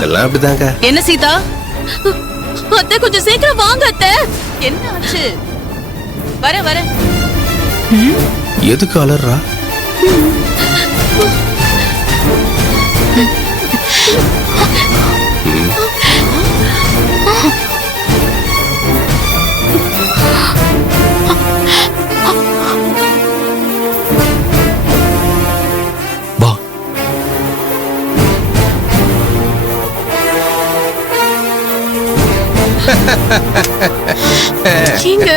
அதெல்லாம் அப்படிதாங்க. என்ன சீதா? அத்தை கொஞ்சம் சீக்கிரம் வாங்க அத்தை. என்ன ஆச்சு? வர எதுக்கு அலறா? வா. நீங்க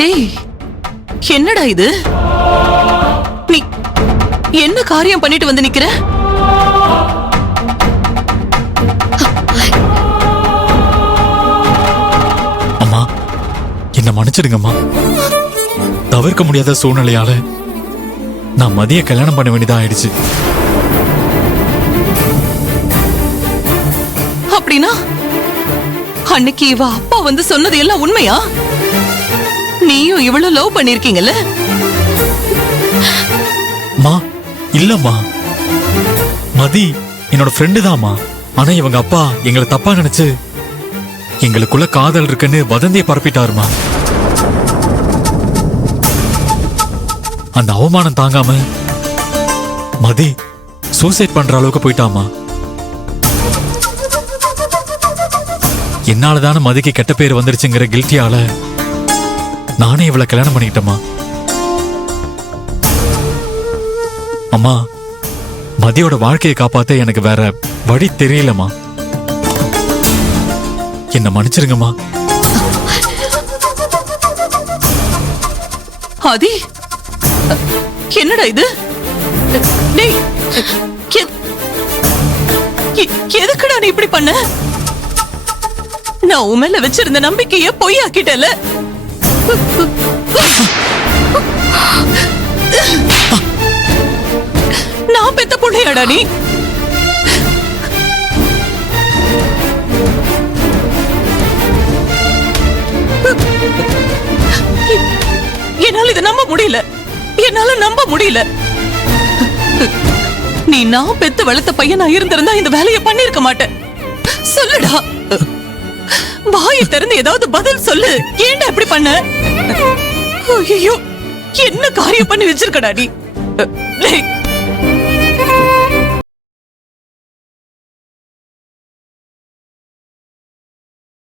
டேய், என்னடா இது? நீ என்ன காரியம் பண்ணிட்டு வந்து நிக்கிற? அம்மா, என்ன மன்னிச்சிடுங்கம்மா. தவிர்க்க முடியாத சூழ்நிலையால நான் மதிய கல்யாணம் பண்ண வேண்டியதா ஆயிடுச்சு. அப்படின்னா அன்னைக்கு இவ அப்பா வந்து சொன்னது எல்லாம் உண்மையா? நீயும் இவ்வளவு லவ் பண்ணிருக்கீங்கல்ல? மா, இல்லம்மா. மதி என்னோட ஃப்ரெண்டு தான்மா. ஆனா இவங்க அப்பா எங்களை தப்பா நினைச்சு எங்களுக்குள்ள காதல் இருக்குன்னு வதந்தியை பரப்பிட்டாருமா. அந்த அவமானம் தாங்காம மதி சூசைட் பண்ற அளவுக்கு போயிட்டாமா. என்னாலதான மதிக்கு கெட்ட பேர் வந்துருச்சுங்கிற கில்ட்டியால நானே இவளை கல்யாணம் பண்ணிக்கிட்டேம்மா. அம்மா, மதியோட வாழ்க்கையை காப்பாத்த எனக்கு வேற வழி தெரியலம்மா. என்ன மன்னிச்சிருங்கம்மா. ஆதி, என்னடா இது? டேய், எதுக்குடா நீ இப்படி பண்ண? நான் உன் மேல வச்சிருந்த நம்பிக்கைய பொய்யாக்கிட்டல. நான் பெத்த புள்ளையாடா நீ? என்னால இதை நம்ப முடியல. என்னால நம்ப முடியல. நீ நான் பெத்து வளர்த்த பையனா இருந்திருந்தா இந்த வேலையை பண்ணிருக்க மாட்டேன். சொல்லுடா, வாயை திறந்து ஏதாவது பதில் சொல்லு. ஏன்டா இப்படி பண்ண? ஐயோ, என்ன காரியம் பண்ணி வச்சிருக்கடா நீ?